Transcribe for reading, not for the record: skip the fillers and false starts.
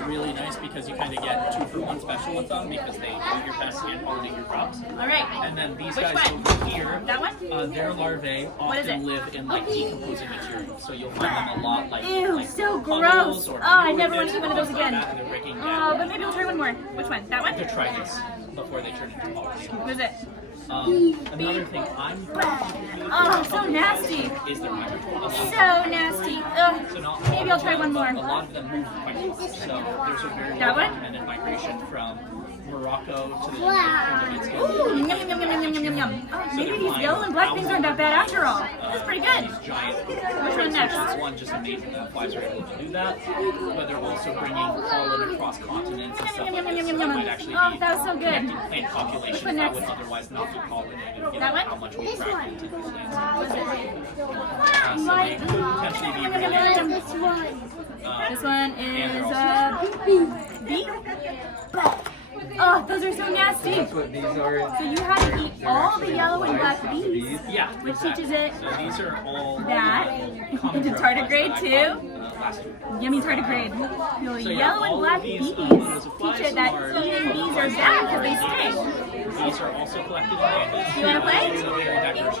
it's really nice because you kind of get 2-for-1 special with them because they do your best and pollinate your crops. All right. And then these Which guys one? over here, That one? their larvae often live in like decomposing material. So you'll find them a lot like so puddles gross. or I never want to eat one of those like again. that, and they're breaking Oh, down. but maybe we'll try one more. Which one? That one? To try this before they turn into pollinator. What is it? Another thing I'm Oh, so nasty. is their migration. So nasty. Ugh. Maybe I'll try one more. A lot of them move quite fast. So there's a very That one? documented migration from Morocco to the Ooh, yum, yum, yum, yum, yum, yum, yum. Oh, maybe these yellow and black things aren't that bad after all. This is pretty good. These giant Which one next? It's one just amazing that flies are able to do that, but they're also bringing pollen across continents and stuff like this. So they might actually Oh, be that was so good. connecting plant Which populations one that next? would otherwise not be pollinated, given That one? how much we practically take these lands. What is it? So they could potentially be really This one and is they're bee. Oh, those are so nasty. That's what these are. So you have to eat all the yellow and black bees. Yeah, Which exactly. teaches it So these are all that. common Into tardigrade butterflies too? that I caught, last year. Yummy tardigrade. The So yeah, yellow and all black of these, bees bundles of flies teach it that are- eating bees are bad because they sting. These are also collected in bandits. You wanna play? So very diverse